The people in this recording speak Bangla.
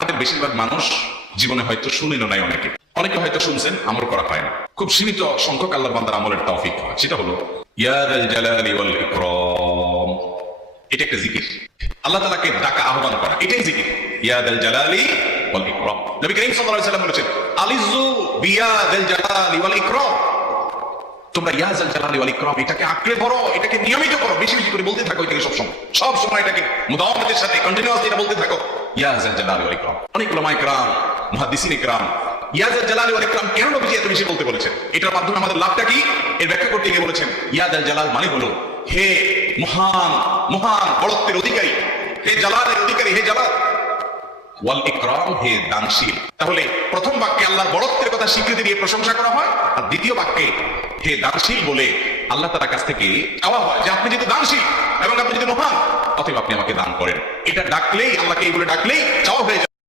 আমাদের বেশিরভাগ মানুষ জীবনে হয়তো শুনেনও নাই, অনেকে হয়তো শুনছেন, আমল করা হয় না। খুব সীমিত সংখ্যক আল্লাহর বান্দার আমলের তৌফিক হয়, সেটা হলো ইয়া যাল জালালি ওয়াল ইকরাম। এটা একটা জিকির, আল্লাহ তাআলাকে ডাকা, আহ্বান করা, এটাই জিকির। ইয়া যাল জালালি ওয়াল ইকরাম। নবী করিম সাল্লাল্লাহু আলাইহি ওয়াসাল্লাম বলেছেন, আলিজু বিয়া যাল জালালি ওয়াল ইকরাম। তোমরা ইয়া যাল জালালি ওয়াল ইকরাম এটাকে আঁকড়ে ধরো, এটাকে নিয়মিত করো, বেশি বেশি করে বলতে থাকো এটাকে সব সময় এটাকে মুদাওয়ামাতের সাথে কন্টিনিউয়াসলি এটা বলতে থাকো, ইয়া যাল জালালি ওয়াল ইকরাম। অনেক উলামায়ে কেরাম, মুহাদ্দিসিনে কেরাম ইয়া যাল জালালি ওয়াল ইকরাম কেন নবীজি এত বেশি বলতে বলেছেন, এটার মাধ্যমে আমাদের লাভটা কি এর ব্যাখ্যা করতে গিয়ে বলেছেন, ইয়া যাল জালাল মানে হলো হে মহান মহান বড়ত্বের অধিকারী, হে জালালের অধিকারী, হে জালাল, ওয়াল ইকরাম হে দানশীল। তাহলে প্রথম বাক্যে আল্লাহর বড়ত্বের কথা স্বীকৃতি দিয়ে প্রশংসা করা হয়, আর দ্বিতীয় বাক্যে হে দানশীল বলে আল্লাহ তাআলার কাছ থেকে চাওয়া হয় যে আপনি যেহেতু দানশীল এবং আপনি যদি মহান, অতএব আপনি আমাকে দান করেন। এটা ডাকলেই, আল্লাহকে এইগুলো ডাকলেই চাওয়া হয়ে যায়।